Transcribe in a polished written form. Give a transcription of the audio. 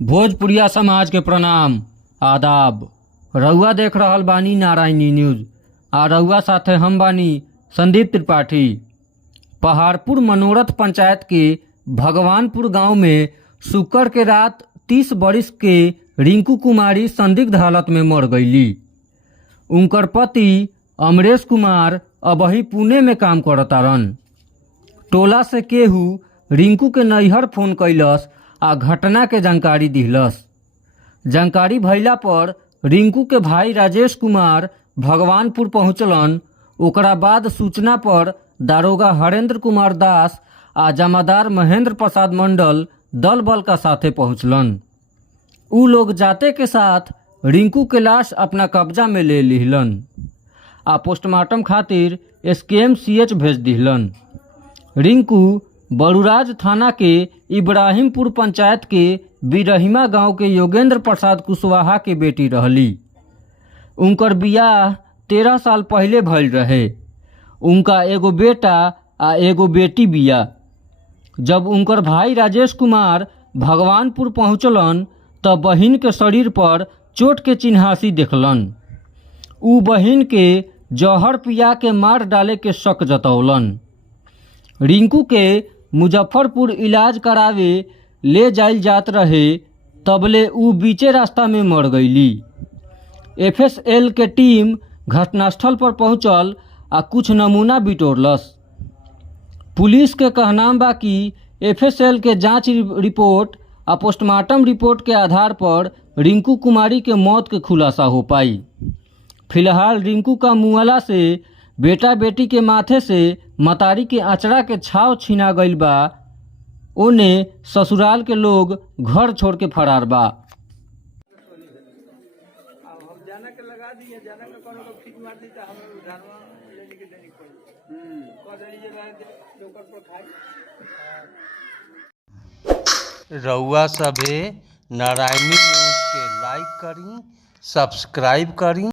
भोजपुरिया समाज के प्रणाम आदाब। रउआ देख रहल बानी नारायणी न्यूज आ रउआ साथे हम बानी संदीप त्रिपाठी। पहाड़पुर मनोरथ पंचायत के भगवानपुर गांव में शुक्र के रात 30 बरिस के रिंकू कुमारी संदिग्ध हालत में मर गईली। उनकर पति अमरेश कुमार अबही पुणे में काम करतारन। टोला से केहू रिंकू के नैहर फोन कैलस आ घटना के जानकारी दिलस। जानकारी भइला पर रिंकू के भाई राजेश कुमार भगवानपुर पहुंचलन। ओकरा बाद सूचना पर दारोगा हरेंद्र कुमार दास आ जमादार महेंद्र प्रसाद मंडल दल बल का साथे पहुंचलन। उ लोग जाते के साथ रिंकू के लाश अपना कब्जा में ले लिहलन आ पोस्टमार्टम खातिर SKMCH भेज दिहलन। रिंकू बड़ूराज थाना के इब्राहिमपुर पंचायत के बिरहिमा गांव के योगेंद्र प्रसाद कुशवाहा के बेटी रहली। उनकर बियाह 13 साल पहले भइल रहे। उनका एगो बेटा आ एगो बेटी बिया। जब उनकर भाई राजेश कुमार भगवानपुर पहुंचलन तब बहिन के शरीर पर चोट के चिन्हासी देखलन। उ बहिन के जहर पिया के मार डाले के शक जतौलन। रिंकू के मुजफ्फरपुर इलाज करावे ले जाइल जात रहे तबले उ बीचे रास्ता में मर गईली। FSL के टीम घटनास्थल पर पहुंचल आ कुछ नमूना बिटोरलस। पुलिस के कहनाम बा कि FSL के जांच रिपोर्ट आ पोस्टमार्टम रिपोर्ट के आधार पर रिंकू कुमारी के मौत के खुलासा हो पाई। फिलहाल रिंकू का मुआला से बेटा बेटी के माथे से मतारी के आंचड़ा के छाव छीना गईल बा। ओने ससुराल के लोग घर छोड़ के फरार बा। रउआ सभे नारायणी न्यूज के लाइक करी, सब्सक्राइब करी।